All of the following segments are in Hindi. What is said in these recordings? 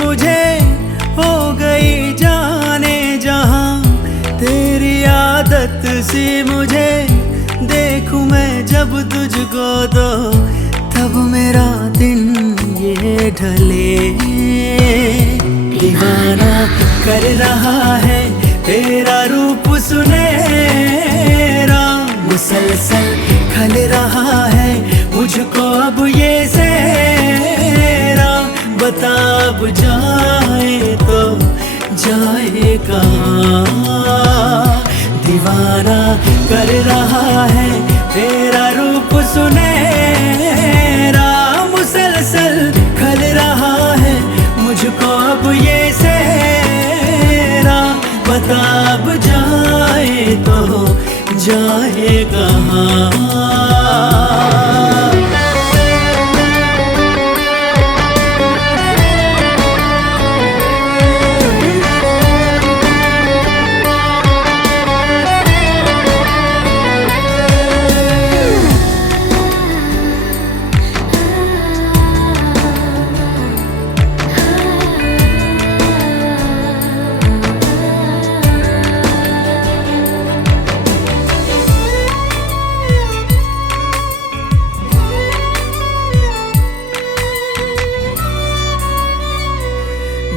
मुझे हो गई जाने जहां, तेरी आदत सी मुझे देखूं मैं जब तुझको तो तब मेरा दिन ये ढले। दीवाना कर रहा है तेरा रूप सुनहरा, मुसलसल खल रहा है मुझको अब ये सेरा। बता अब जाए तो जाए कहाँ, दीवाना कर रहा है तेरा रूप सुनहरा, मुसलसल खल रहा है मुझको अब ये सेरा। बता अब जाए तो जाए कहाँ।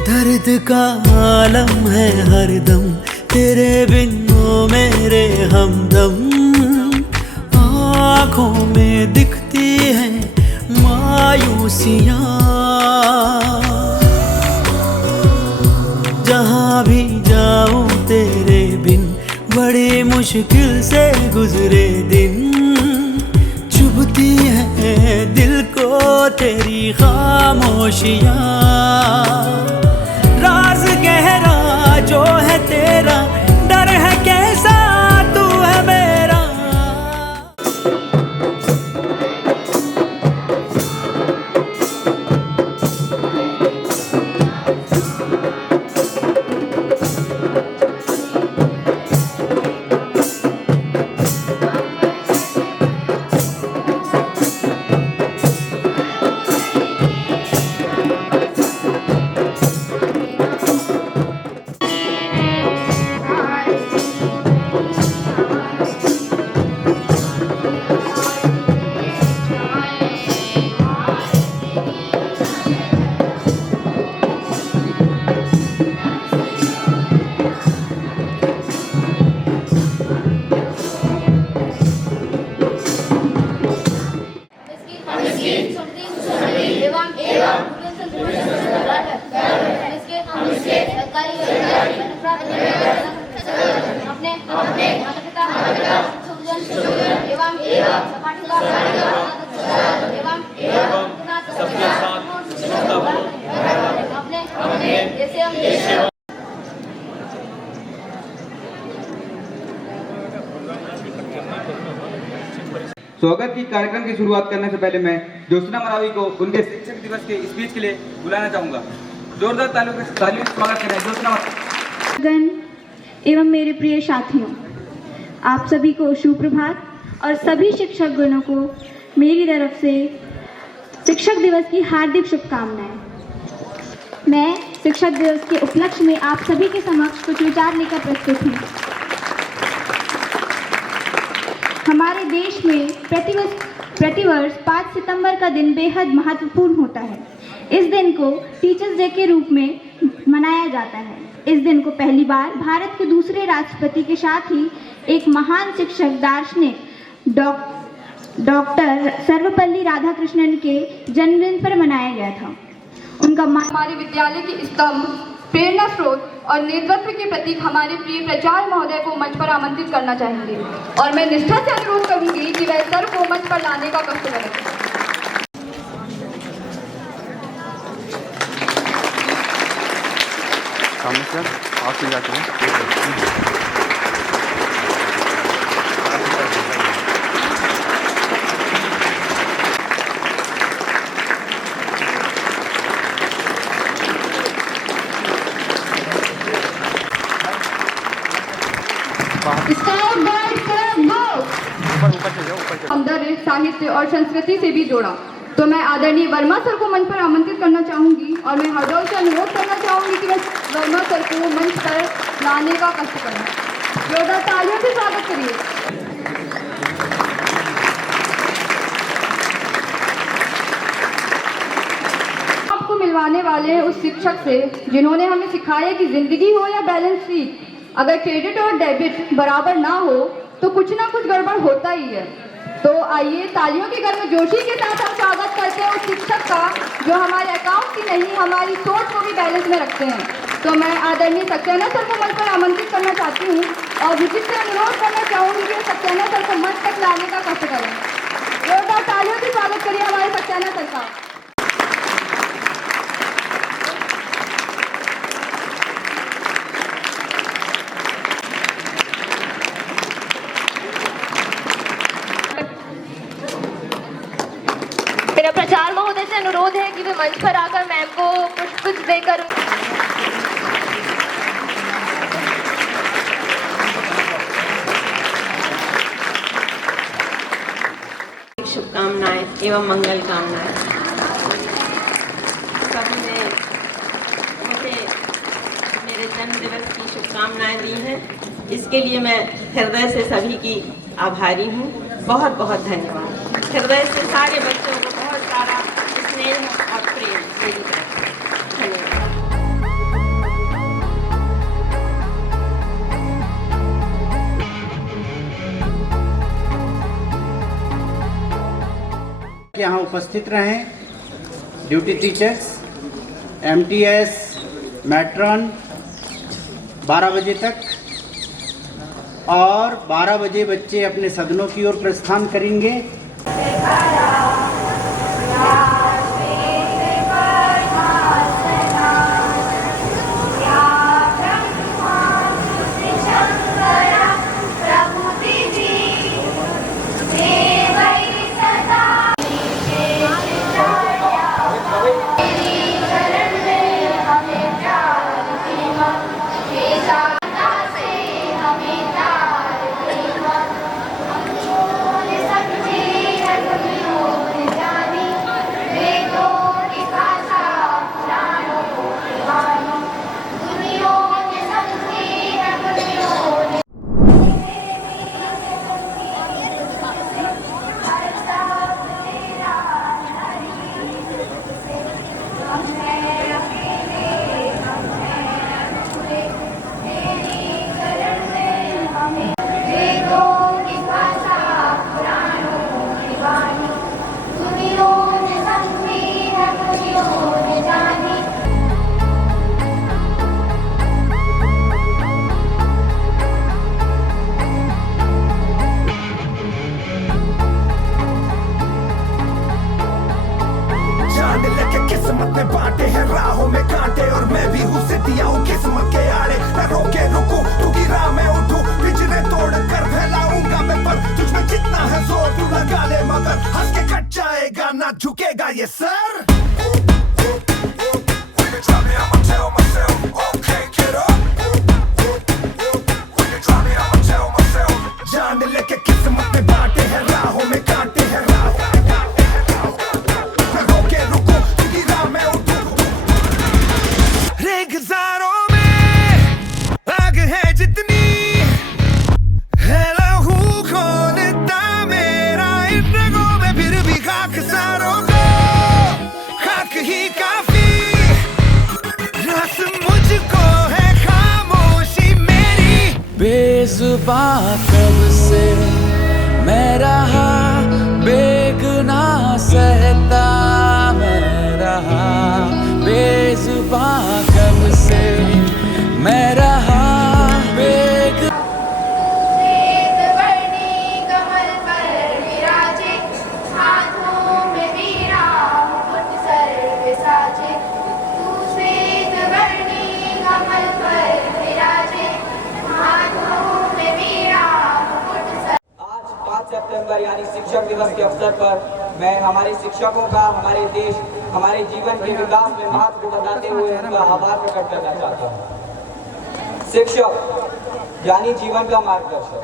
दर्द का आलम है हरदम तेरे बिन ओ मेरे हमदम, आँखों में दिखती है मायूसियाँ। जहाँ भी जाऊँ तेरे बिन बड़ी मुश्किल से गुजरे दिन, चुभती है दिल को तेरी खामोशियाँ। राज गहरा जो है तेरा, डर है कैसा तू है मेरा। स्वागत की कार्यक्रम की शुरुआत करने से पहले मैं ज्योत्सना मरावी को उनके शिक्षक दिवस के स्पीच के लिए बुलाना चाहूंगा। जोरदार तालियों से स्वागत करें ज्योत्सना गण एवं मेरे प्रिय साथियों, आप सभी को सुप्रभात और सभी शिक्षक गणों को मेरी तरफ से शिक्षक दिवस की हार्दिक शुभकामनाएं। मैं शिक्षक दिवस के उपलक्ष्य में आप सभी के समक्ष कुछ विचार लेकर प्रस्तुत हूँ। हमारे देश में प्रतिवर्ष 5 सितंबर का दिन बेहद महत्वपूर्ण होता है। इस दिन को टीचर्स डे के रूप में मनाया जाता है। इस दिन को पहली बार भारत के दूसरे राष्ट्रपति के साथ ही एक महान शिक्षक दार्शनिक डॉक्टर सर्वपल्ली राधाकृष्णन के जन्मदिन पर मनाया गया था। उनका हमारे विद्यालय की स्तंभ प्रेरणा स्रोत और नेतृत्व के प्रतीक हमारे प्रिय प्राचार्य महोदय को मंच पर आमंत्रित करना चाहेंगे और मैं निष्ठा से अनुरोध करूंगी कि वह सर को मंच पर लाने का कष्ट करें। सर आप ही जाते हैं। सौंदर्य, साहित्य और संस्कृति से भी जोड़ा, तो मैं आदरणीय वर्मा सर को मंच पर आमंत्रित करना चाहूंगी और मैं हरदौल से अनुरोध करना चाहूंगी कि वह वर्मा सर को मंच पर लाने का कष्ट करें। जोरदार तालियों से स्वागत करिए। आपको मिलवाने वाले हैं उस शिक्षक से जिन्होंने हमें सिखाया कि जिंदगी हो या बैलेंस शीट, अगर क्रेडिट और डेबिट बराबर ना हो तो कुछ ना कुछ गड़बड़ होता ही है। तो आइए तालियों के घर में जोशी के साथ हम स्वागत करते हैं उस शिक्षक का जो हमारे अकाउंट की नहीं हमारी सोच को भी बैलेंस में रखते हैं। तो मैं आदरणीय सक्सेना सर को मंच पर आमंत्रित करना चाहती हूँ और विजिट से अनुरोध करना चाहूँगी कि सक्सेना सर को मंच तक लाने का कष्ट करें। जोरदार तालियों से स्वागत करिए हमारे सक्सेना सर का। मेरा प्राचार्य महोदय से अनुरोध है कि वे मंच पर आकर मैम को कुछ देकर शुभकामनाएं एवं मंगल कामनाएं। सभी ने मुझे मेरे जन्म दिवस की शुभकामनाएं दी हैं, इसके लिए मैं हृदय से सभी की आभारी हूँ। बहुत बहुत धन्यवाद। हृदय से सारे बच्चों को बहुत सारा स्नेह और प्रेम मेरी तरफ से। धन्यवाद। यहाँ उपस्थित रहें ड्यूटी टीचर्स, एमटीएस, मैट्रन 12 बजे तक और 12 बजे बच्चे अपने सदनों की ओर प्रस्थान करेंगे। किस्मत ने बांटे हैं राहों में कांटे और मैं भी हूँ से दिया हूँ किस्मत के आड़े। मैं रोके रुकूं तू की राह में उठूं, पिंजरे तोड़ कर फैलाऊंगा मैं पर तुझ में जितना है जोर तू लगा ले मगर हंस के कट जाएगा ना झुकेगा ये सर। जान लेके किस्मत में बांटे हैं राहों में कांटे हैं रेगिस्तानों में आग है जितनी है लहू खोलता मेरा इन रगों में फिर भी खाक सारों को खाक ही काफी रस मुझको है खामोशी मेरी बेजुबां कब से मैं रहा बेगुना सहता मैं रहा बेजुबां कब से दिसंबर यानी शिक्षक दिवस के अवसर पर मैं हमारे शिक्षकों का हमारे देश हमारे जीवन के विकास में महत्व बताते हुए उनका आभार प्रकट करना चाहता हूँ। शिक्षक यानी जीवन का मार्गदर्शक।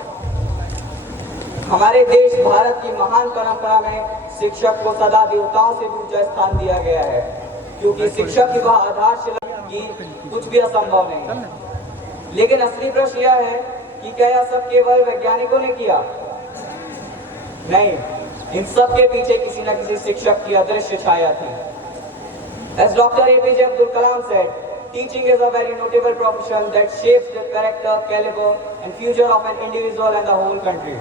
हमारे देश भारत की महान परंपरा में शिक्षक को सदा देवताओं से भी ऊंचा स्थान दिया गया है, क्योंकि शिक्षक की वह आधारशिला की कुछ भी असंभव नहीं है। लेकिन असली प्रश्न यह है कि क्या यह सब केवल वैज्ञानिकों ने किया? नहीं, इन सब के पीछे किसी न किसी शिक्षक की अदृश्य छाया थी। As Dr. APJ Abdul Kalam said, teaching is a very notable profession that shapes the character, caliber and future of an individual and the whole country.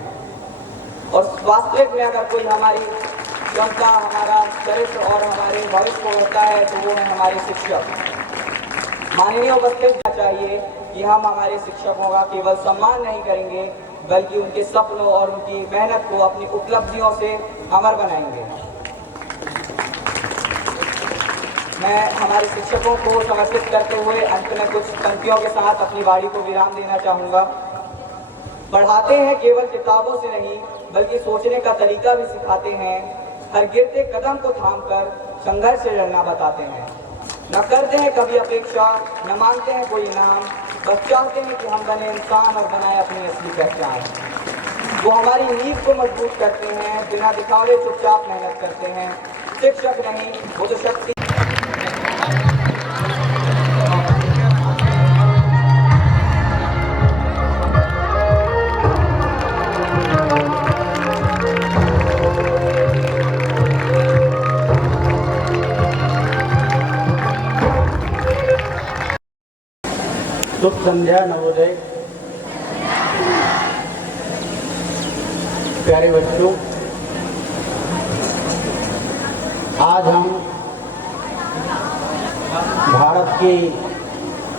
और वास्तविक में अगर कोई हमारी क्षमता, हमारा चरित्र और हमारे भविष्य को होता है तो वो है हमारे शिक्षक। माननीय उपस्थित चाहिए कि हम हमारे शिक्षकों का केवल सम्मान नहीं करेंगे बल्कि उनके सपनों और उनकी मेहनत को अपनी उपलब्धियों से अमर बनाएंगे। मैं हमारे शिक्षकों को समर्पित करते हुए अंत में कुछ पंक्तियों के साथ अपनी वाणी को विराम देना चाहूँगा। पढ़ाते हैं केवल किताबों से नहीं बल्कि सोचने का तरीका भी सिखाते हैं। हर गिरते कदम को थामकर संघर्ष से लड़ना बताते हैं। न करते हैं कभी अपेक्षा, न मांगते हैं कोई इनाम, बस चाहते हैं कि हम बने इंसान और बनाए अपनी असली पहचान। वो हमारी नींव को मजबूत करते हैं, बिना दिखावे चुपचाप मेहनत करते हैं। शिक्षक नहीं, वो तो शक्ति। शुभ संध्या नवोदय। प्यारे बच्चों, आज हम भारत के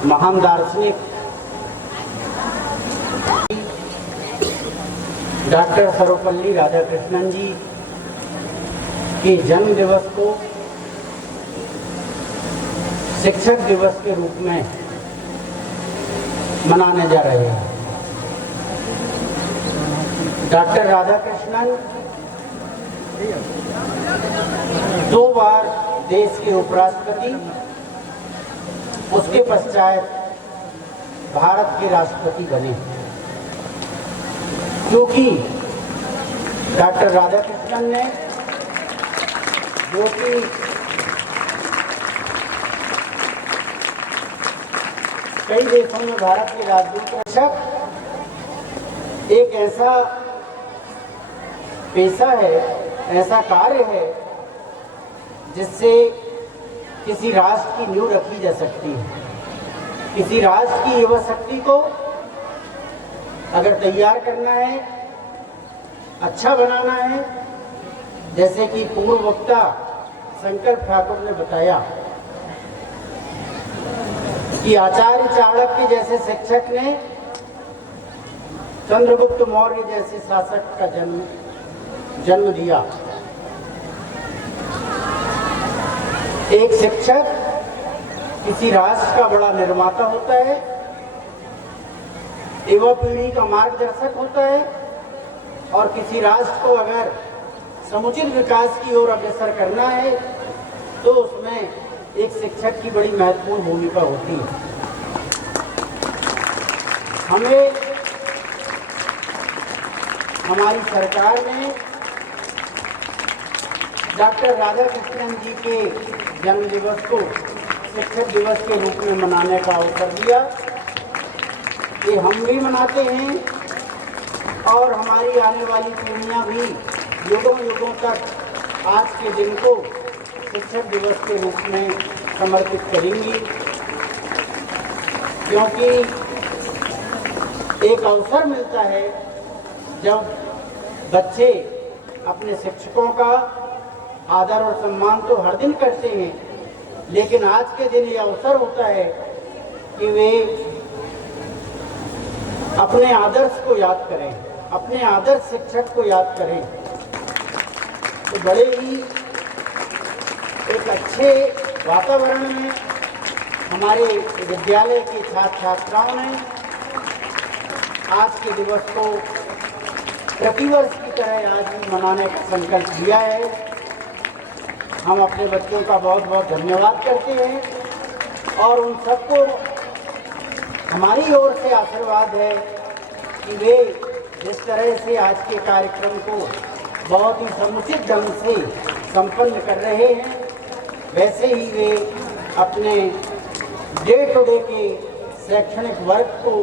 महान दार्शनिक डॉक्टर सर्वपल्ली राधाकृष्णन जी के जन्म दिवस को शिक्षक दिवस के रूप में मनाने जा रहे हैं। डॉक्टर राधाकृष्णन 2 बार देश के उपराष्ट्रपति, उसके पश्चात भारत के राष्ट्रपति बने, क्योंकि डॉक्टर राधाकृष्णन ने जो कि कई देशों में भारत के राजदूत एक ऐसा पेशा है, ऐसा कार्य है जिससे किसी राष्ट्र की नींव रखी जा सकती है। किसी राष्ट्र की युवा शक्ति को अगर तैयार करना है, अच्छा बनाना है, जैसे कि पूर्व वक्ता शंकर ठाकुर ने बताया कि आचार्य चाणक्य जैसे शिक्षक ने चंद्रगुप्त मौर्य जैसे शासक का जन्म दिया। एक शिक्षक किसी राष्ट्र का बड़ा निर्माता होता है, युवा पीढ़ी का मार्गदर्शक होता है, और किसी राष्ट्र को अगर समुचित विकास की ओर अग्रसर करना है तो उसमें एक शिक्षक की बड़ी महत्वपूर्ण भूमिका होती है। हमें हमारी सरकार ने डॉक्टर राधाकृष्णन जी के जन्म दिवस को शिक्षक दिवस के रूप में मनाने का अवसर दिया। ये हम भी मनाते हैं और हमारी आने वाली पीढ़ियां भी युगों युगों तक आज के दिन को शिक्षक दिवस के रूप में समर्पित करेंगी, क्योंकि एक अवसर मिलता है जब बच्चे अपने शिक्षकों का आदर और सम्मान तो हर दिन करते हैं, लेकिन आज के दिन ये अवसर होता है कि वे अपने आदर्श को याद करें, अपने आदर्श शिक्षक को याद करें। तो बड़े ही एक अच्छे वातावरण में हमारे विद्यालय के छात्र छात्राओं ने आज के दिवस को प्रतिवर्ष की तरह आज भी मनाने का संकल्प लिया है। हम अपने बच्चों का बहुत बहुत धन्यवाद करते हैं और उन सबको हमारी ओर से आशीर्वाद है कि वे जिस तरह से आज के कार्यक्रम को बहुत ही समुचित ढंग से संपन्न कर रहे हैं, वैसे ही वे अपने डे टू डे के शैक्षणिक वर्क को,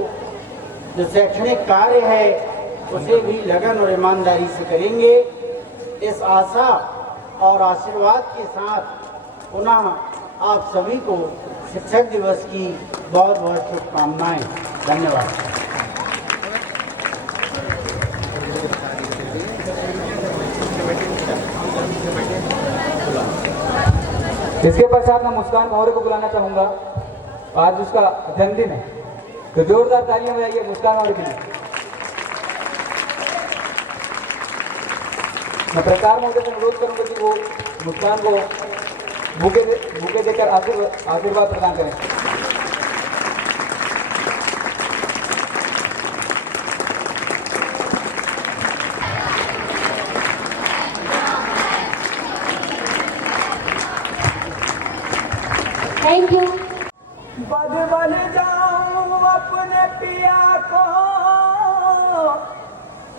जो शैक्षणिक कार्य है, उसे भी लगन और ईमानदारी से करेंगे। इस आशा और आशीर्वाद के साथ पुनः आप सभी को शिक्षक दिवस की बहुत बहुत शुभकामनाएं। धन्यवाद। इसके पश्चात मैं मुस्कान मौर्य को बुलाना चाहूंगा। आज उसका जन्मदिन है, तो जोरदार तालियां बजाइए मुस्कान मौर्य के लिए। मैं प्रचार महोदय से अनुरोध करूंगा कि वो मुस्कान को बुके देकर आशीर्वाद प्रदान करें। Thank you. बदल जाऊं अपने पिया को,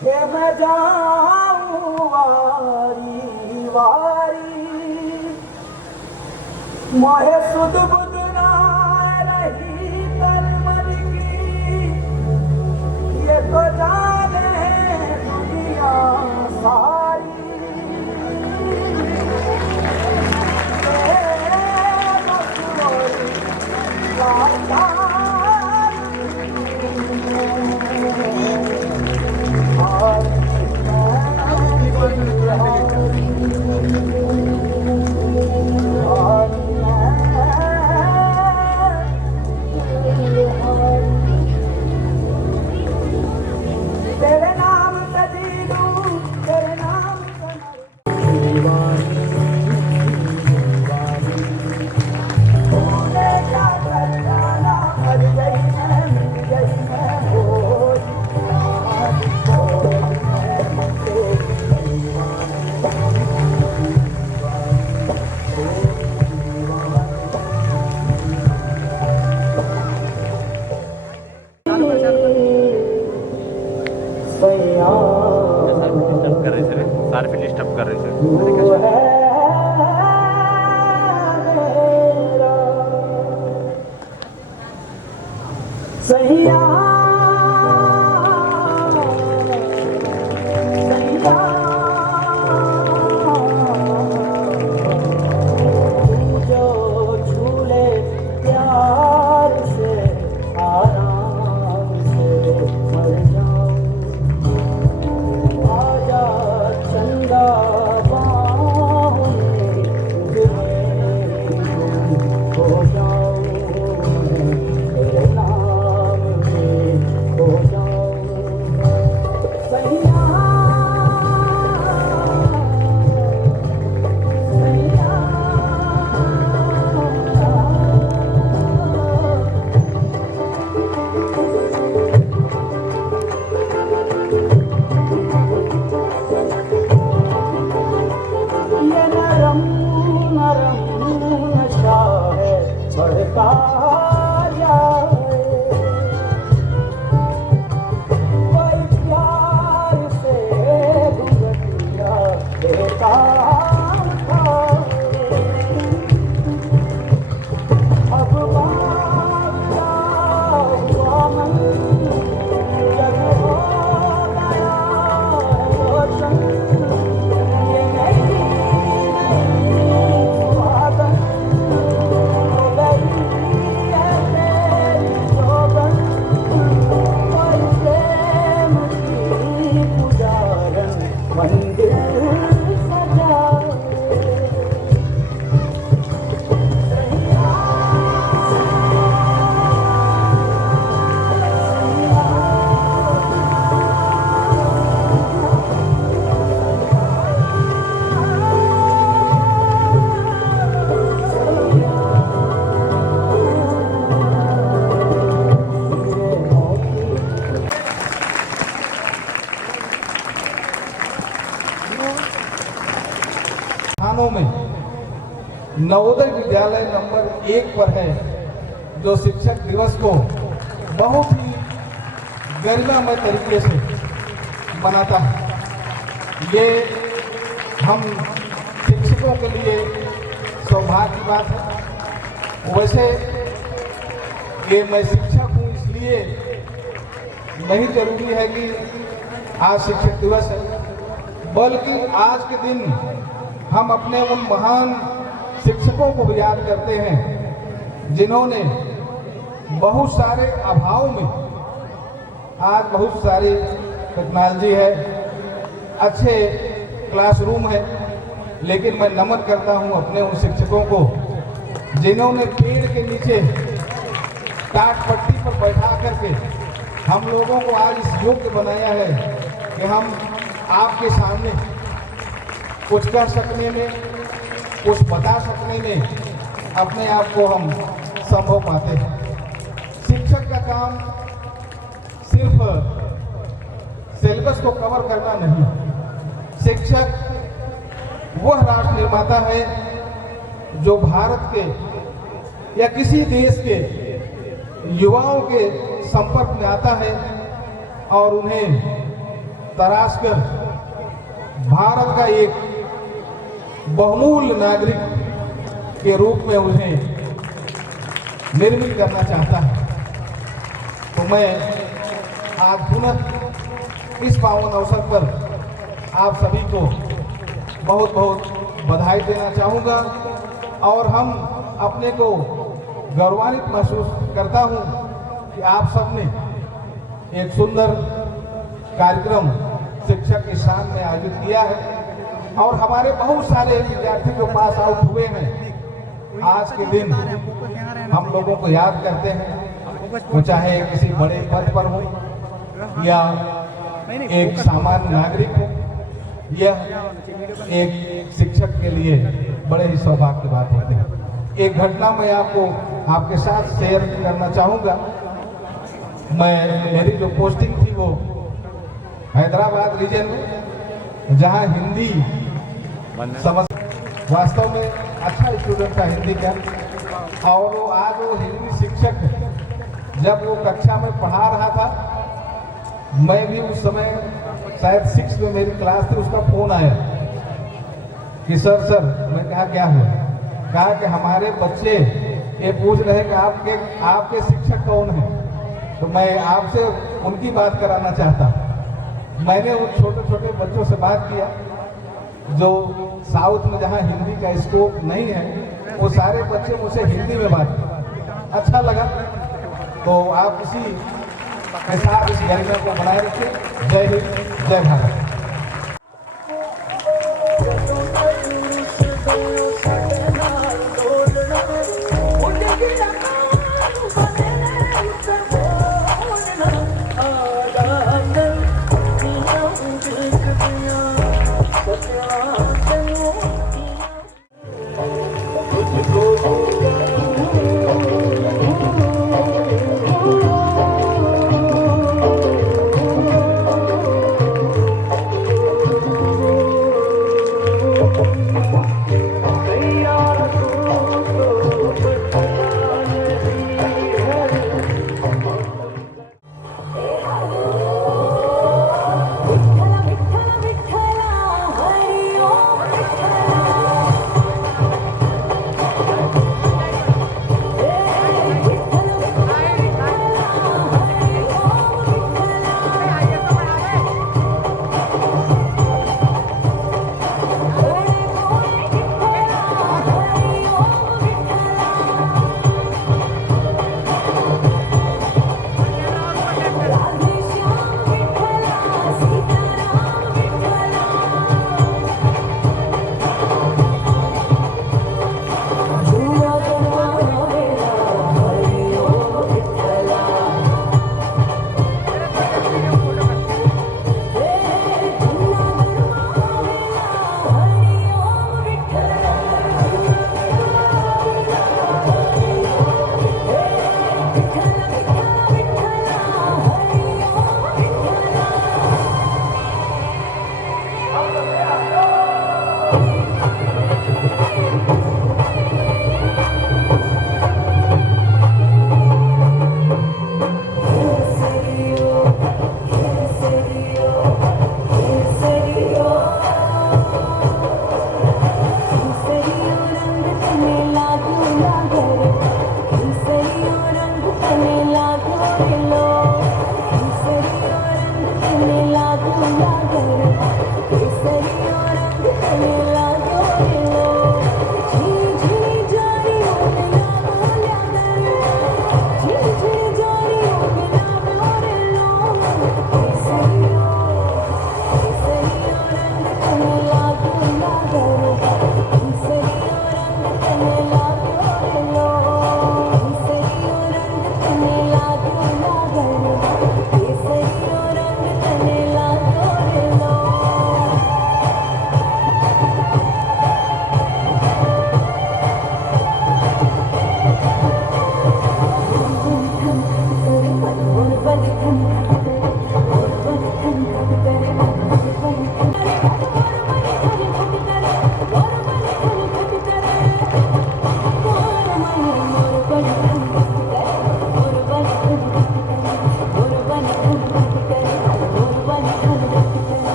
कि मैं जाऊं वारी वारी, मोहे सुध बुध ना रही तलमल की, ये तो जाने दुनिया सारी। मंदिर सजा स्थानों में नवोदय विद्यालय नंबर 1 पर है, जो शिक्षक दिवस को बहुत ही गरिमामय तरीके से मनाता है। ये हम शिक्षकों के लिए सौभाग्य की बात है। वैसे ये मैं शिक्षक हूँ, इसलिए नहीं जरूरी है कि आज शिक्षक दिवस है, बल्कि आज के दिन हम अपने उन महान शिक्षकों को भी याद करते हैं जिन्होंने बहुत सारे अभाव में, आज बहुत सारी टेक्नोलॉजी है, अच्छे क्लासरूम है, लेकिन मैं नमन करता हूं अपने उन शिक्षकों को जिन्होंने पेड़ के नीचे टाट पट्टी पर बैठा करके हम लोगों को आज इस योग्य बनाया है कि हम आपके सामने कुछ कर सकने में, कुछ बता सकने में अपने आप को हम संभव पाते हैं। शिक्षक का काम सिर्फ सिलेबस को कवर करना नहीं, शिक्षक वह राष्ट्र निर्माता है जो भारत के या किसी देश के युवाओं के संपर्क में आता है और उन्हें तराश कर भारत का एक बहुमूल्य नागरिक के रूप में उन्हें निर्मित करना चाहता है। तो मैं आज पुनः इस पावन अवसर पर आप सभी को बहुत बहुत बधाई देना चाहूँगा और हम अपने को गौरवान्वित महसूस करता हूँ कि आप सबने एक सुंदर कार्यक्रम शिक्षक के शान में आयोजित किया है और हमारे बहुत सारे विद्यार्थी जो पास आउट हुए हैं आज के दिन हम लोगों को याद करते हैं, वो चाहे किसी बड़े पद पर हो या एक सामान्य नागरिक हो। यह एक शिक्षक के लिए बड़े ही सौभाग्य की बात होती है। एक घटना मैं आपको आपके साथ शेयर करना चाहूँगा। मेरी जो पोस्टिंग थी वो हैदराबाद रीजन में, जहाँ हिंदी समझ वास्तव में अच्छा स्टूडेंट था हिंदी का, और वो आज वो हिंदी शिक्षक जब वो कक्षा में पढ़ा रहा था, मैं भी उस समय शायद 6 में मेरी क्लास थी, उसका फोन आया कि सर मैं कहा क्या हुआ? कहा कि हमारे बच्चे ये पूछ रहे हैं कि आपके शिक्षक कौन है, तो मैं आपसे उनकी बात कराना चाहता हूँ। मैंने उन छोटे छोटे बच्चों से बात किया जो साउथ में जहाँ हिंदी का स्कोप नहीं है, वो सारे बच्चे मुझसे हिंदी में बात किए। अच्छा लगा। तो आप इसी के साथ इस गरिमा को बनाए रखें। जय हिंद, जय भारत।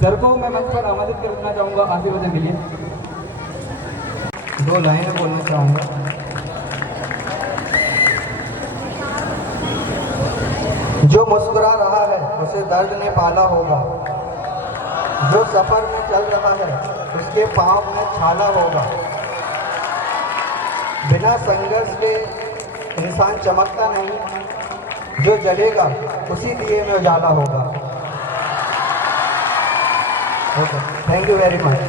सर को मैं मंच पर आमंत्रित करना चाहूँगा आशीर्वाद के लिए। 2 लाइनें बोलना चाहूँगा। जो मुस्कुरा रहा है उसे दर्द ने पाला होगा, जो सफर में चल रहा है उसके पाँव में छाला होगा। बिना संघर्ष के इंसान चमकता नहीं, जो जलेगा उसी दिए में उजाला होगा। Thank you very much.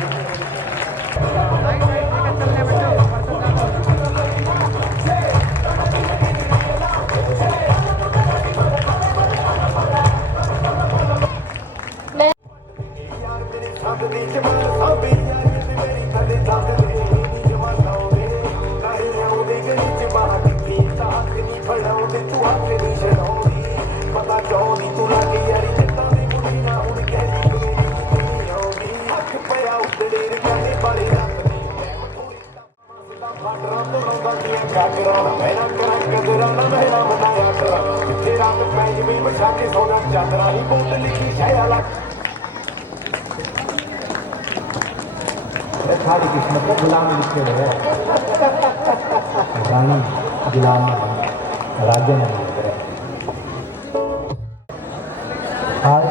खाली किस्मत को गुलाम लिखे रहे रानी गुलाम राज्य में आज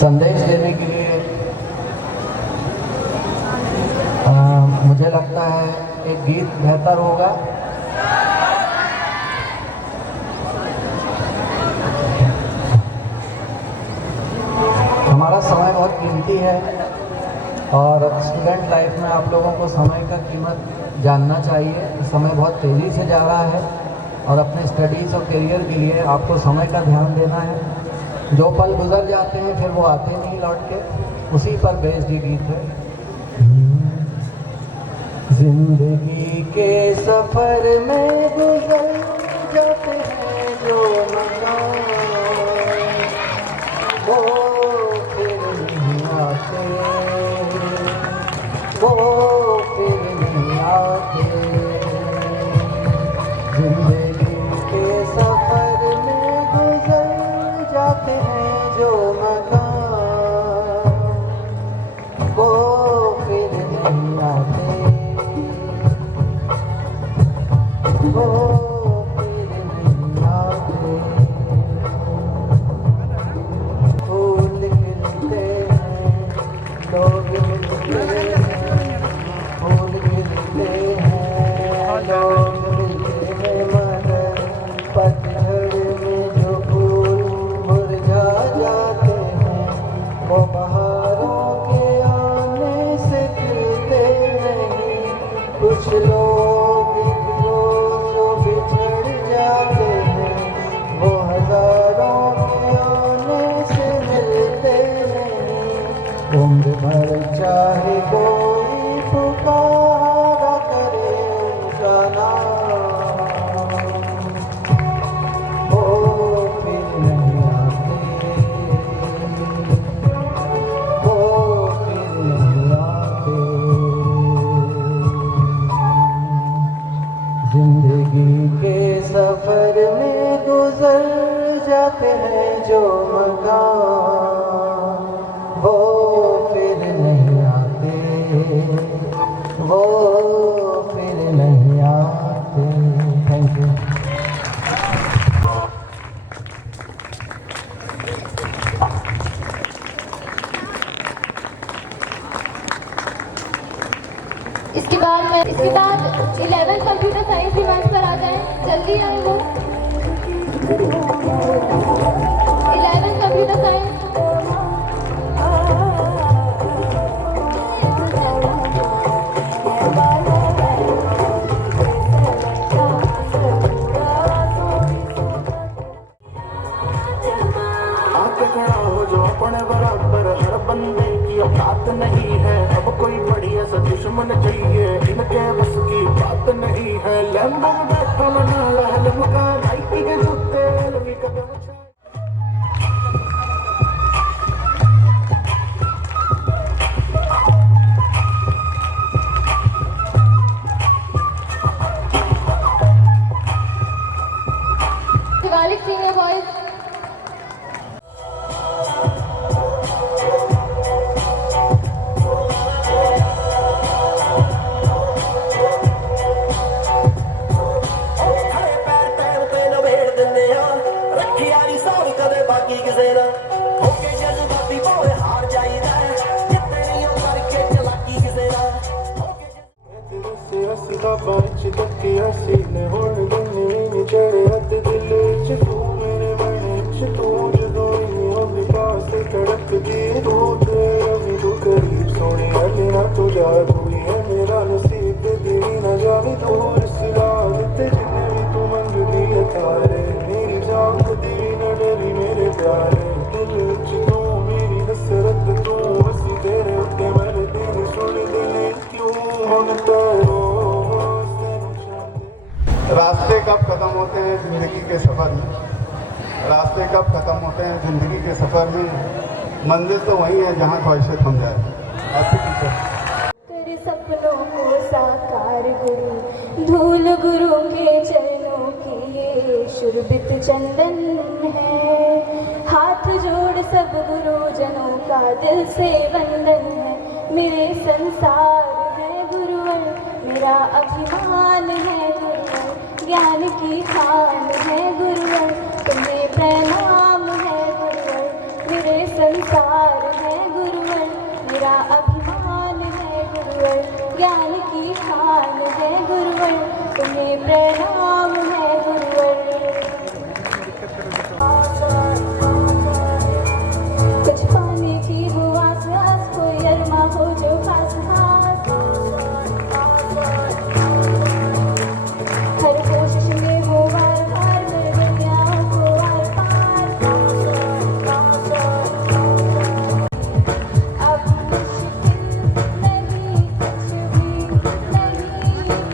संदेश देने के लिए मुझे लगता है एक गीत बेहतर होगा। हमारा समय बहुत कीमती है और स्टूडेंट लाइफ में आप लोगों को समय का कीमत जानना चाहिए। समय बहुत तेज़ी से जा रहा है और अपने स्टडीज़ और करियर के लिए आपको समय का ध्यान देना है। जो पल गुजर जाते हैं फिर वो आते नहीं लौट के, उसी पर बेस्ड ये गीत है। जिंदगी के सफर में गुजर जाते हैं जो मकाम, वो फिर नहीं आते, वो फिर नहीं आते। जिंदगी के सफर में गुजर जाते हैं जो मकाम, वो फिर नहीं आते, वो फिर नहीं आते। फूल खिलते हैं, लोग मिलते हैं, फूल खिलते हैं, लोग मिलते हैं, मगर पतझड़ में जो फूल मुरझा जाते हैं, वो बहारों के आने से खिलते नहीं। कुछ लोग जो बिछड़ जाते हैं, वो हजारों के आने से मिलते नहीं। उम्र भर चाहे कोई पुकारा करे उनका नाम, वो फिर नहीं आते, वो फिर नहीं आते। जिंदगी के सफर में गुजर जाते हैं जो मकाम, वो फिर नहीं आते, वो फिर नहीं आते। Thank you. इसके बाद 11 कंप्यूटर साइंस भी मंच पर आ जाए, जल्दी आए वो। 11 कंप्यूटर साइंस। आके खड़ा हो जो अपने बराबर, हर बंदे की औकात नहीं है। अब कोई बढ़िया सा दुश्मन चाहिए, इनके बस की बात नहीं है। लैम्बो में बैठा मना लहलम का, नाइकी के जूते लगी कदम। विच तकिया सीने होण दिने नी चढ़े हथ दिल च तू मेरे मन च तू जदों इन्नी होंदी पास तड़कदी तू ते रवि तू करीब सोने हले ना तू जा तू ही है मेरा नसीब दी ना जानी दूर सिरा ते जिन्ने भी तू मंगदी है तारे मेरी जान कदी ना डरी मेरे प्यारे दिल च तू मेरी हसरत तू हसी तेरे उत्ते मेरे दिन सुन दिल क्यों हुण तारो रास्ते कब खत्म होते हैं ज़िंदगी के सफ़र में, रास्ते कब खत्म होते हैं ज़िंदगी के सफ़र में, मंजिल तो वही है जहाँ ख्वाहिशें थम जाए। ऐसे तेरे सपनों को साकार गुरु, धूल गुरु के चरणों की ये शुरबित चंदन है। हाथ जोड़ सब गुरुजनों का दिल से वंदन है। मेरे संसार है गुरुवर, मेरा अभिमान है गुरुवर, ज्ञान की खान है गुरुवर, तुम्हें प्रणाम है गुरुवर। मेरे संसार है गुरुवर, मेरा अभिमान है गुरुवर, ज्ञान की खान है गुरुवर, तुम्हें प्रणाम है गुरुवर। कुछ पाने की हो आस आस, कोई अरमा हो जो खास खास, हर कोशिश में हो बार बार मैं दुनिया को आर पार। अब मुश्किल नहीं कुछ भी, नहीं कुछ भी,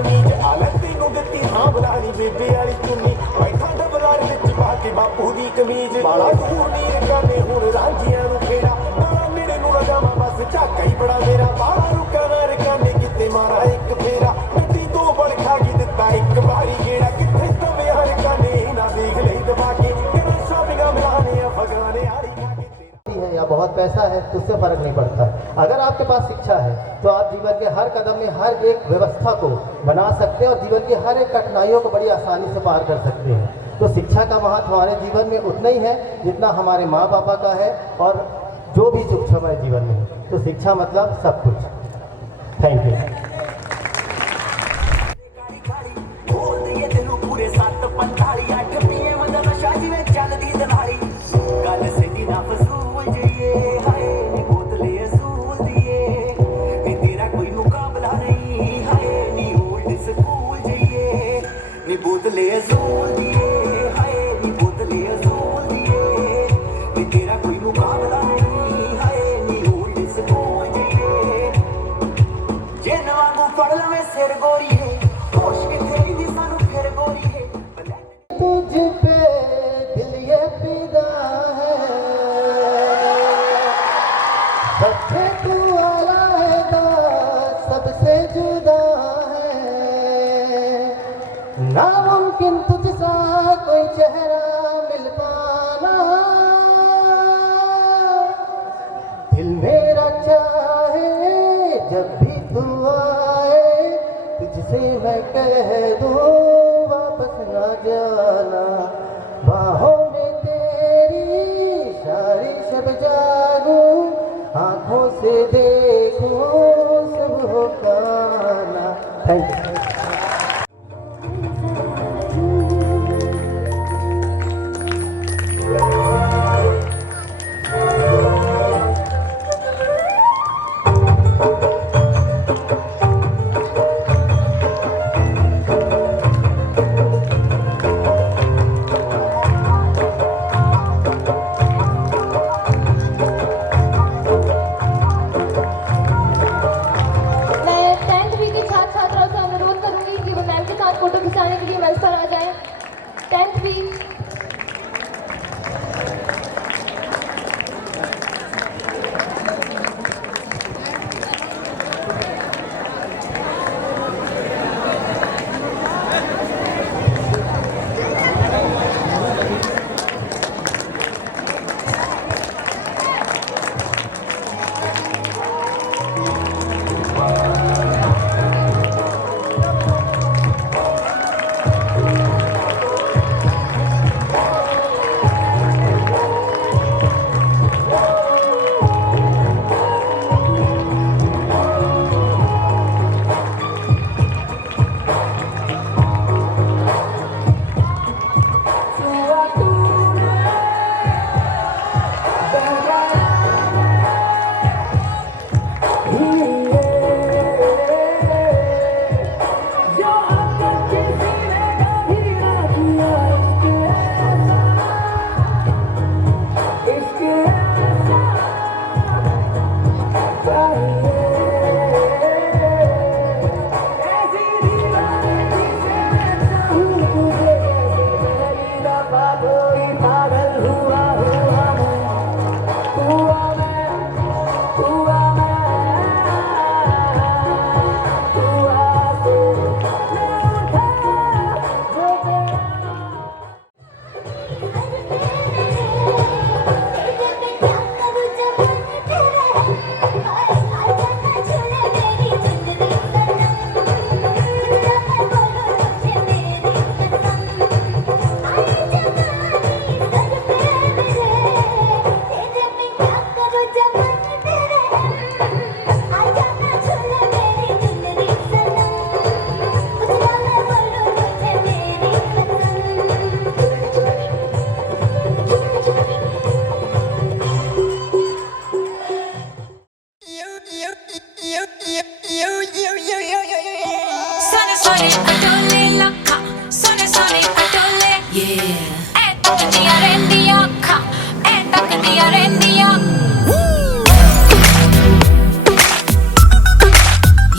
तमीज आलत तेनू दित्ती हां बुलानी बेबे वाली चुन्नी बैठा डबलार विच पा के बापू दी कमीज बाला दूर नीर गाने हुण रांझियां नू खेड़ा ना मेरे नू ना जावां बस झाका ही बड़ा मेरा बाला रुका ना रकाने किते मारा एक फेरा गड्डी तो बल खा के दित्ता एक बारी गेड़ा किथे तवे हर काने ना देख ले दबा के तेरा शॉपिंग मिलाने अफगाने आड़ी खा के है या बहुत पैसा है तो उससे फर्क नहीं पड़ता। अगर आपके पास शिक्षा है तो आप जीवन के हर कदम में हर एक व्यवस्था को बना सकते हैं और जीवन की हर एक कठिनाइयों को बड़ी आसानी से पार कर सकते हैं। तो शिक्षा का महत्व हमारे जीवन में उतना ही है जितना हमारे माँ पापा का है और जो भी सुख हमारे जीवन में है। तो शिक्षा मतलब सब कुछ। Thank you. बोतले अज़ूल दिए हाय नी बोतले अज़ूल दिए नी तेरा कोई मुकाबला नहीं हाय नी ओल्ड स्कूल दिए जिन वांगू फड़ लवे सिर गोरी है होश किथे दी सानू फिर गोरी है तुझ पे दिल ये फिदा है सबसे तू आला है सबसे जुदा नामुमकिन तुझसा कोई चेहरा मिल पाना दिल मेरा चाहे जब भी तू आए तुझसे मैं कह दूं वापस ना जाना बाहों में तेरी सारी शब जागूं आंखों से देखूं सब हो पाना। Thank you.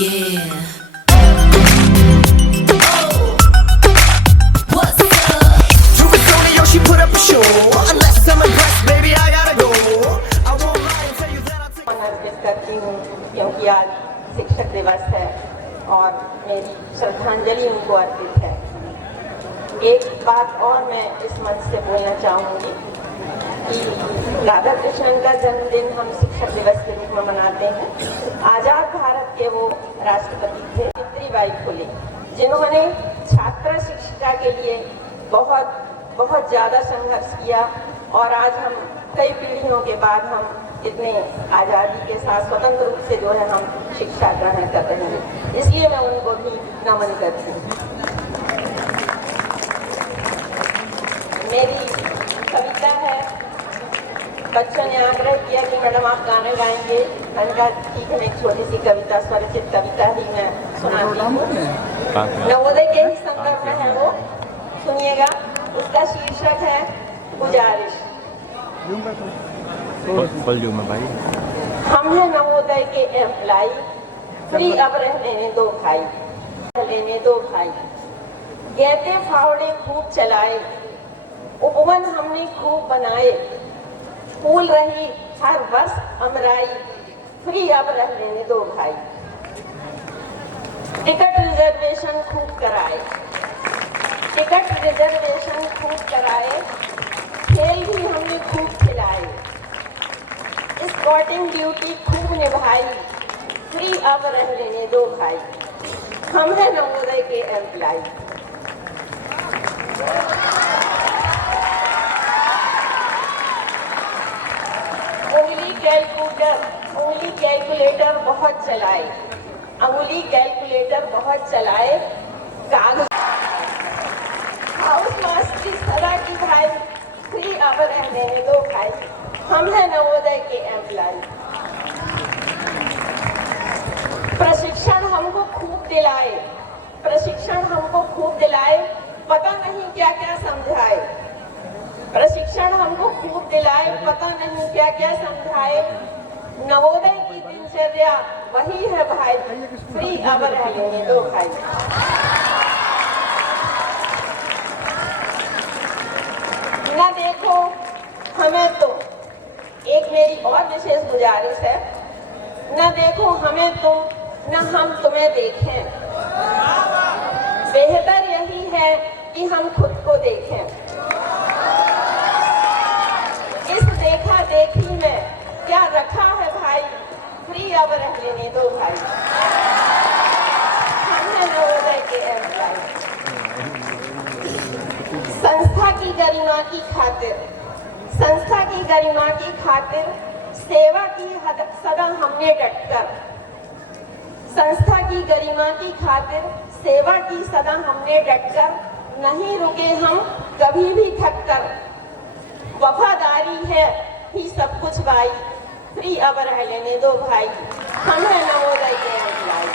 Yeah. show. Unless I'm impressed, baby, I gotta go. I won't lie and tell you that I'll take अर्पित करती हूँ क्योंकि आज शिक्षक दिवस है और मेरी श्रद्धांजलि उनको अर्पित है। एक बात और मैं इस मंच से बोलना चाहूँगी कि राधा कृष्णन का जन्मदिन हम शिक्षक दिवस के रूप में मनाते हैं। आज़ाद भारत के वो राष्ट्रपति थे सावित्रीबाई फुले, जिन्होंने छात्र शिक्षिका के लिए बहुत बहुत ज़्यादा संघर्ष किया और आज हम कई पीढ़ियों के बाद हम इतने आज़ादी के साथ स्वतंत्र रूप से जो है हम शिक्षा ग्रहण कर रहे हैं। इसलिए मैं उनको भी नमन करती हूँ। मेरी कविता है, बच्चों ने आग्रह किया कि मैडम आप गाने गाएंगे। मैंने कहा ठीक है, मैं एक छोटी सी कविता, स्वरचित कविता ही मैं सुनाती हूँ। नवोदय के ही संदर्भ में है वो, सुनिएगा। उसका शीर्षक है गुजारिश। भाई हम हैं नवोदय के एम्प्लाई, फ्री अब रह लेने दो भाई, लेने दो भाई। गहते फावड़े खूब चलाए, उपवन हमने खूब बनाए, फूल रही हर वर्ष अमराई, फ्री अब रह लेने दो भाई। टिकट रिजर्वेशन खूब कराए, टिकट रिजर्वेशन खूब कराए, खेल भी हमने खूब खिलाए, स्पॉटिंग ड्यूटी खूब निभाई, फ्री अब रह लेने दो भाई। हम हैं नवोदय के एम्प्लाई। उंगली कैलकुलेटर बहुत चलाए, उंगली कैलकुलेटर बहुत चलाए, कागज हाउस मास्टरी सदा की भाई, फ्री अब रह लेने दो भाई। हम हैं नवोदय के एम्प्लाई। प्रशिक्षण हमको खूब दिलाए, प्रशिक्षण हमको खूब दिलाए, पता नहीं क्या क्या समझाए, प्रशिक्षण हमको खूब दिलाए, पता नहीं क्या क्या समझाए। नवोदय की दिनचर्या वही है भाई, फ्री अब रह लेने दो भाई। न देखो हमें तो, एक मेरी और विशेष गुजारिश है, न देखो हमें तुम, न हम तुम्हें देखें। बेहतर यही है कि हम खुद को देखें। इस देखा देखी में क्या रखा है भाई, फ्री अब रह लेने दो भाई। हम हैं नवोदय के एम्प्लाई। संस्था की गरिमा की खातिर, संस्था की गरिमा की खातिर सेवा की सदा हमने डटकर, संस्था की गरिमा की खातिर सेवा की सदा हमने डटकर, नहीं रुके हम कभी भी थक कर। वफादारी है ही सब कुछ भाई, फ्री अब रह लेने दो भाई। हम हैं नवोदय के employee.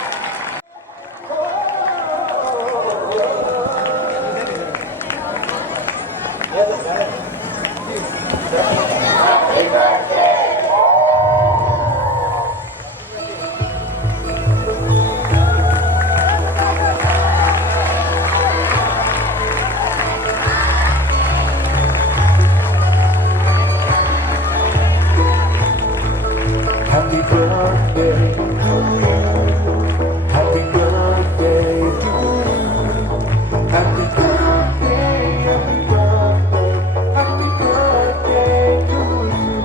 Happy birthday to you. Happy birthday to you. Happy birthday, happy birthday, happy birthday to you.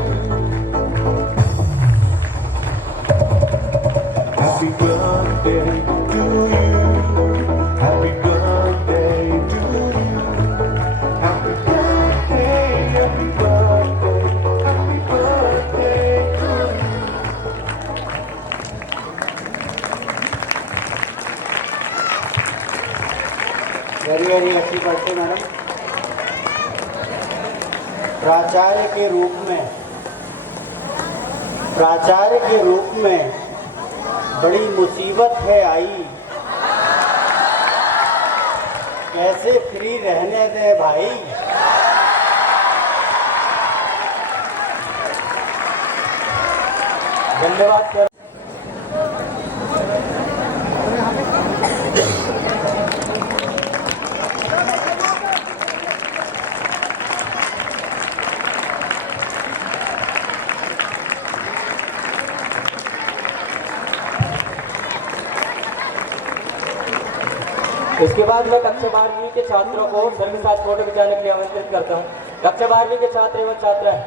Happy birthday to you. Happy birthday to you. Happy birthday, happy birthday, happy birthday to you. Very very happy birthday madam. प्राचार्य के रूप में बड़ी मुसीबत है आई, कैसे फ्री रहने दे भाई। धन्यवाद। इसके बाद मैं कक्षा 12वीं के छात्रों को धर्म साथ फोटो खिंचाने के लिए आमंत्रित करता हूँ। कक्षा 12वीं के छात्र एवं छात्राएं।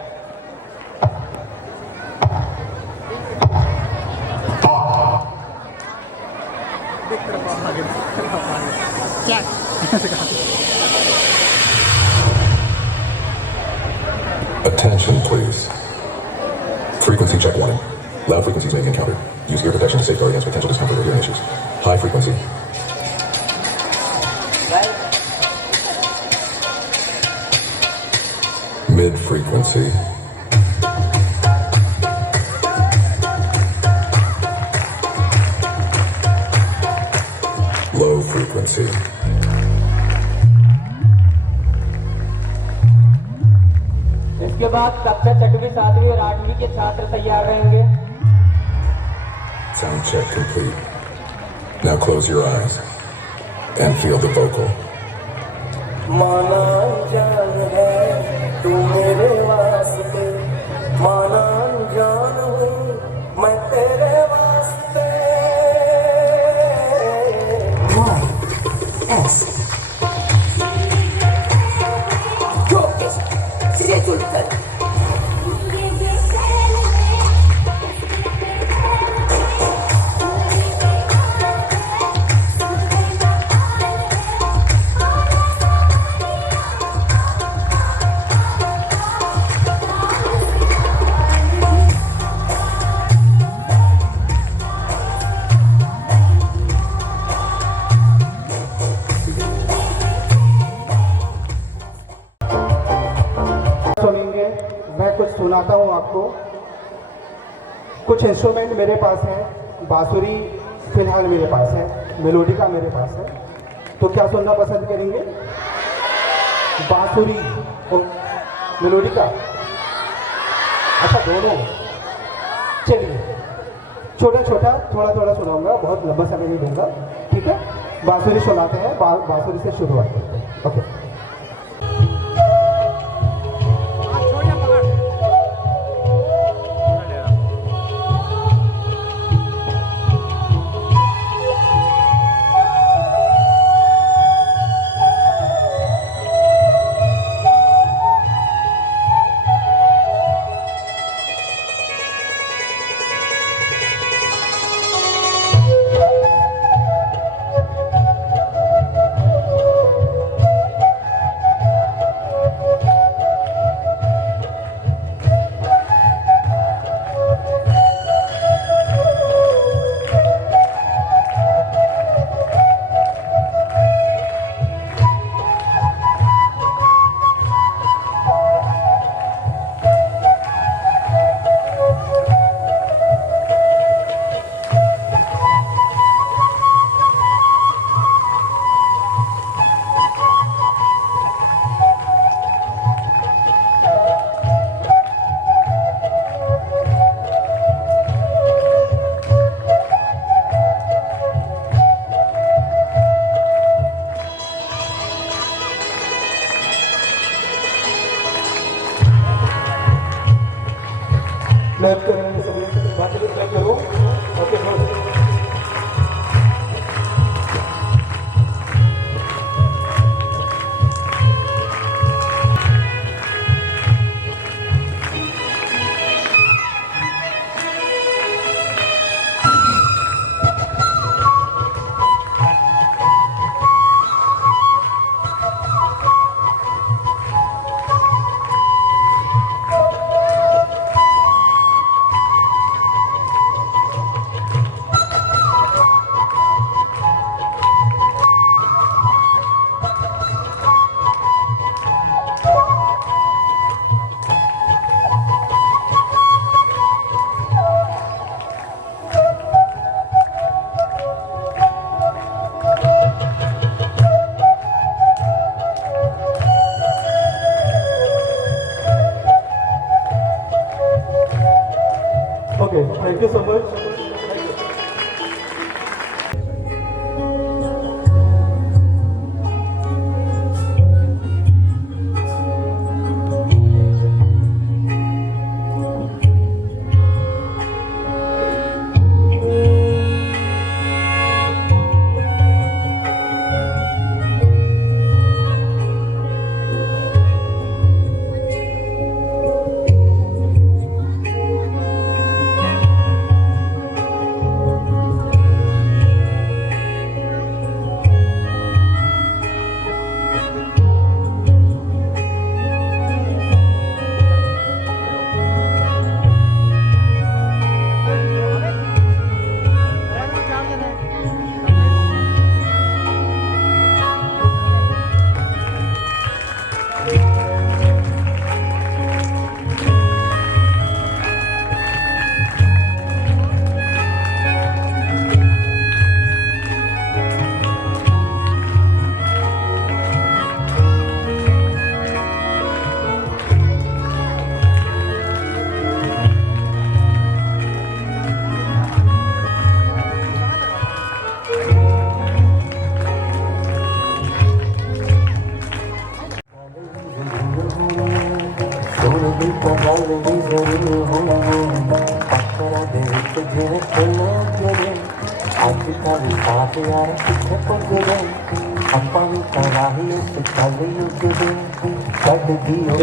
Attention, please. Frequency check warning. Loud frequencies may be encountered. Use ear protection to safeguard against potential discomfort or hearing issues. High frequency. Mid frequency. Low frequency. इसके बाद कक्षा 6वीं 7वीं और 8वीं के छात्र तैयार रहेंगे। Sound check complete. Now close your eyes and feel the vocal. माना जान है तू मेरे वास्ते, माना जान हूँ मैं तेरे वास्ते। S resultat. सुनेंगे, मैं कुछ सुनाता हूँ आपको। कुछ इंस्ट्रूमेंट मेरे पास है, बांसुरी फिलहाल मेरे पास है, मेलोडिका मेरे पास है, तो क्या सुनना पसंद करेंगे? बांसुरी और मेलोडिका? अच्छा, दोनों। चलिए, छोटा छोटा थोड़ा थोड़ा सुनाऊंगा, बहुत लंबा समय नहीं दूंगा, ठीक है? बांसुरी सुनाते हैं, बांसुरी से शुरुआत करते हैं। ओके।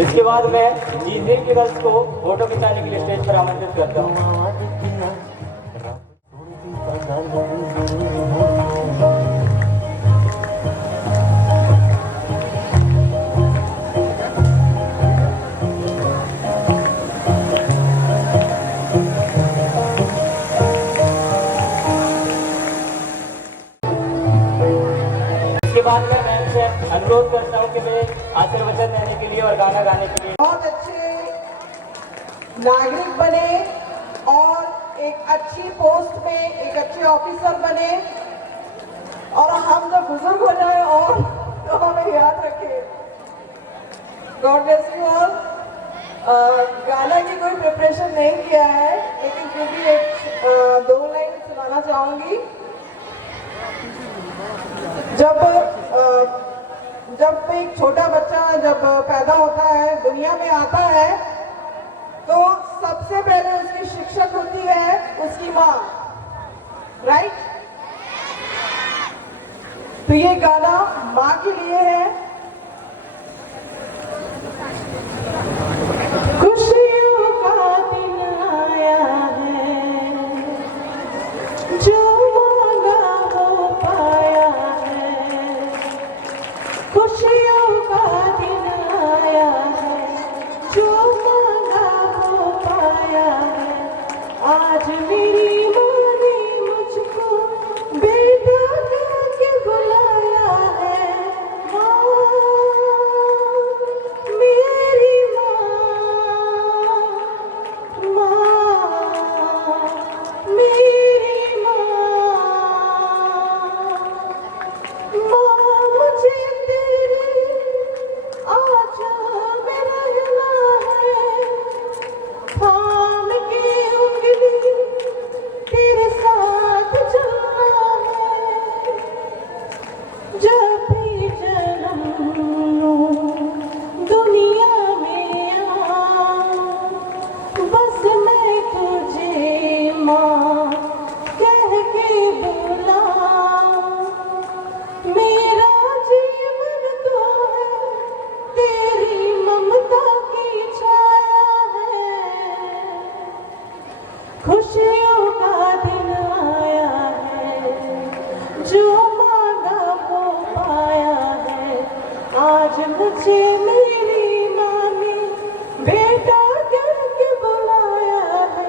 इसके बाद मैं जीतने की रस को फोटो खिंचाने के लिए स्टेज पर आमंत्रित करता हूँ। इसके बाद मैं मैम से अनुरोध करता हूँ कि वे आशीर्वचन देने के लिए और गाना गाने के लिए बहुत अच्छे नागरिक बने और एक अच्छी पोस्ट में एक अच्छे ऑफिसर बने और हम जब बुजुर्ग हो जाए और तो हमें याद रखें। God bless you all. गाना की कोई प्रिपरेशन नहीं किया है, लेकिन फिर भी एक 2 लाइन सुनाना चाहूंगी। जब एक छोटा बच्चा जब पैदा होता है, दुनिया में आता है, तो सबसे पहले उसकी शिक्षक होती है उसकी माँ, राइट? तो ये गाना माँ के लिए है। खुशियों का दिन आया है, जो मांगा वो पाया है। खुशियों का दिन आया है, जो मांगा वो पाया है। आज मेरी माँ ने मुझको बेटा कह के बुलाया है। माँ, मेरी माँ, मेरी माँ, मुझे तेरे आंचल में रहना है। थाम के उंगली तेरे साथ चलना है। जब भी जन्म लूं दुनिया में बस मैं तुझे माँ कह के बुला। मेरा जीवन तो है तेरी ममता की छाया है। खुशियों का दिन आया है, जो मांगा वो पाया है। आज मुझे मेरी माँ ने बेटा कह के बुलाया है।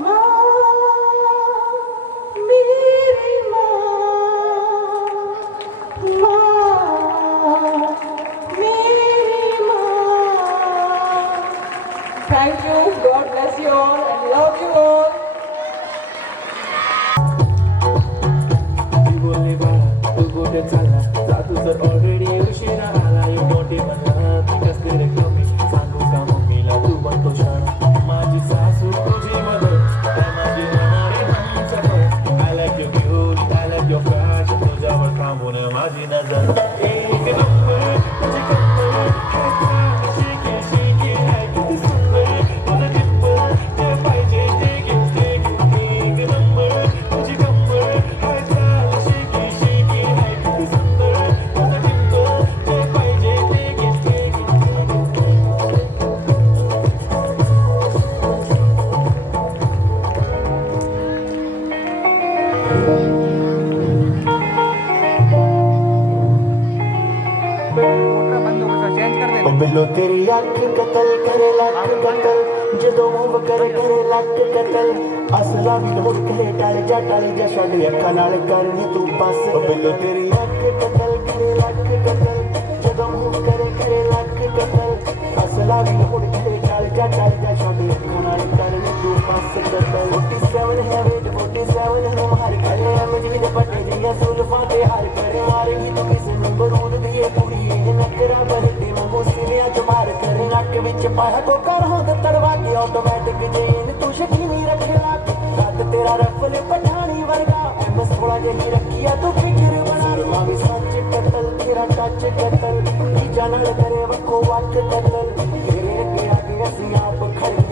माँ, मेरी माँ, मेरी माँ। Thank you. God bless you all and love you all. Already उशिरा आला मोठी म्हणला तिकच तेरे कमी सांगू का मम्मीला तू बनतो शाळा माझी सासू तुझी मदत काय माझी होणारे आमचं I like your beauty I like your fashion तुझ्यावर थांबून माझी नजर एक नंबर तुझी कमर शेके शेके आहे किती सुंदर तुझं टिप्पर जे पाहिजे ते एक नंबर तुझी कमर हाय चाल शेके शेके आहे किती सुंदर बिलो तेरी अख कतल करे लख कतल जदों मूव करे लख कतल असला भी लोड करे टाली जा छड़ अखा नाल करनी तू बस बिलो तेरी अख कतल करे लख कतल जदों मूव करे लख कतल असला भी लोड करे टाली जा छड़ अखा नाल करनी तू बस कतल 47 है वेट 47 है हर गले मुझे दे पटे जिया सुल्फा ते हर करे मारेगी तू किसे नु बरूद दिए पूरी ये नकरा बहती मंगो सिरिया जुमार करे नक विच पाया को कर होंद तरवा के ऑटोमेटिक जेन तू शकीनी रखेला रात तेरा रफल पठानी वर्गा M16 जही रखिया तू फिक्र बना मामी सच कतल तेरा टच कतल जीजा नाल करे वको वक कतल तेरे आगे असि आप खड़े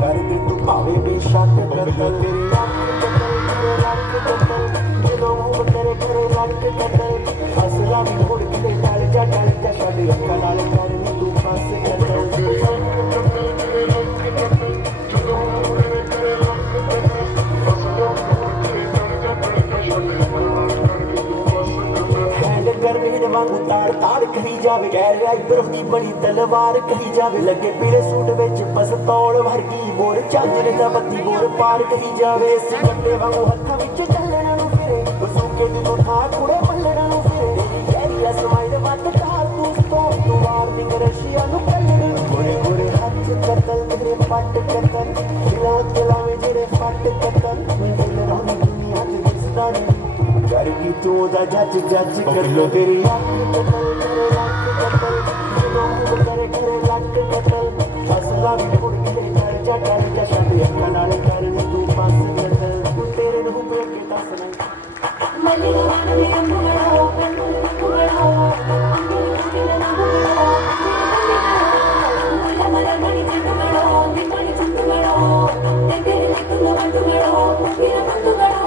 कर दे तू भावे बेशक कतल तेरी आंख कतल तेरे रख कतल जदों मूव करे ਲੱਕ ਕਤਲ ਅਸਲਾ ਵੀ ਮੁੜ ਕੇ ਟਲ ਜਾ ਛੱਡ ਅੱਖਾਂ ਨਾਲ ਕਰਨੀ ਤੂੰ ਪਾਸ गर्मी वांग ताड़ ताड़ कही जावे गैर बर्फ की बड़ी तलवार कही जावे लगे पीले सूट विच पस्तौल वर्गी बोर चांदने दा बत्ती बोर पार कही जावे इस गड्डे वांगू हत्थां विच चलना नूं फिरे बसूके दी तो ठा कुड़े मल्लना नूं फिरे गहरी असमाई वट कारतूस तो वार्निंग रशिया नूं कल्लण गोरे गोरे हत्थ कतल तेरे पट कतल खिला खिलावे जेड़े पट कतल दिल रोनी दुनिया ते दिसदा नहीं कर की तू दा जज जज कर लो तेरी आँख कतल करे लक कतल जिनो करे करे लक कतल असला भी मुड़ के टल जा छड्ड अखां नाल करनी तू पास कतल तू तेरे नूं के दस नहीं मलिया वन दे अंगड़ो कन्नू कुड़ो अंगू ना बुड़ो मल मणि चंदगड़ो मणि चंदगड़ो तेरे लेकुंद बंदगड़ो मेरा बंदगड़ो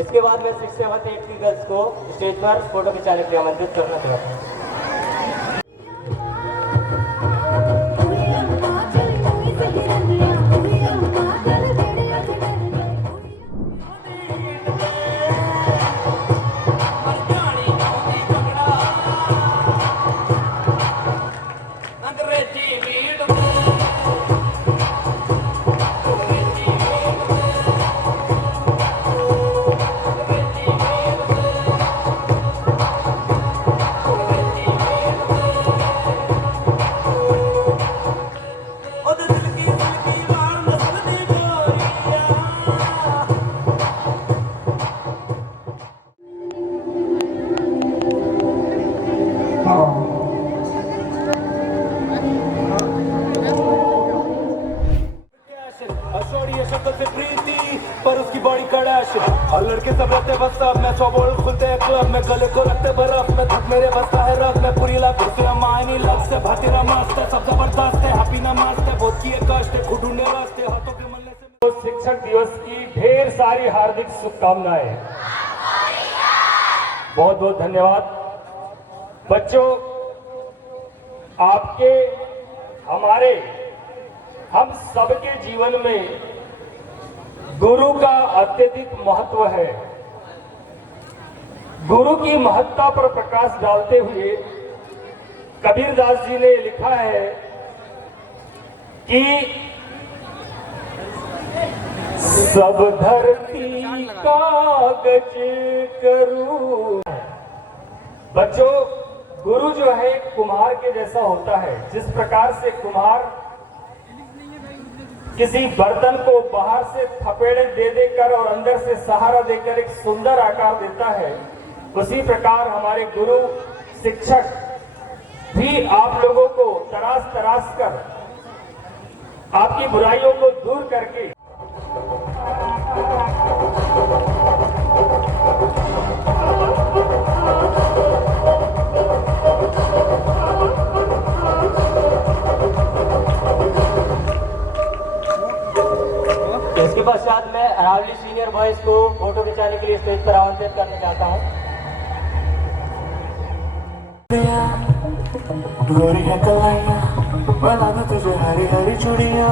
इसके बाद मैं 6 से 8 की गर्ल्स को स्टेज पर फोटो खिंचाने के लिए आमंत्रित करना चाहता हूँ। पर उसकी बॉडी कड़ाश और लड़के सब रहते बस्ता मैं 100 बॉल खुलते हैं क्लब में गले को रखते बर्फ में थक मेरे बस्ता है रफ में पूरी लाख कुर्सियां मायनी लग से भातीरा मस्त है सब जबरदस्त है हैप्पी ना मस्त है बहुत किए कष्ट है खुद ढूंढने वास्ते हाथों के मलने से। शिक्षक दिवस की ढेर सारी हार्दिक शुभकामनाएं। बहुत बहुत धन्यवाद बच्चों, आपके हमारे हम सबके जीवन में गुरु का अत्यधिक महत्व है। गुरु की महत्ता पर प्रकाश डालते हुए कबीरदास जी ने लिखा है कि सब धरती कागज करूं। बच्चों, गुरु जो है कुम्हार के जैसा होता है। जिस प्रकार से कुम्हार किसी बर्तन को बाहर से थपेड़े दे देकर और अंदर से सहारा देकर एक सुंदर आकार देता है, उसी प्रकार हमारे गुरु शिक्षक भी आप लोगों को तराश तराश कर आपकी बुराइयों को दूर करके इसके पश्चात मैं अरावली सीनियर बॉयज को फोटो खिंचाने के लिए स्टेज पर आमंत्रित करना चाहता हूँ। गोरी है कलाइया, बना दो तुझे हरी हरी चूड़ियाँ।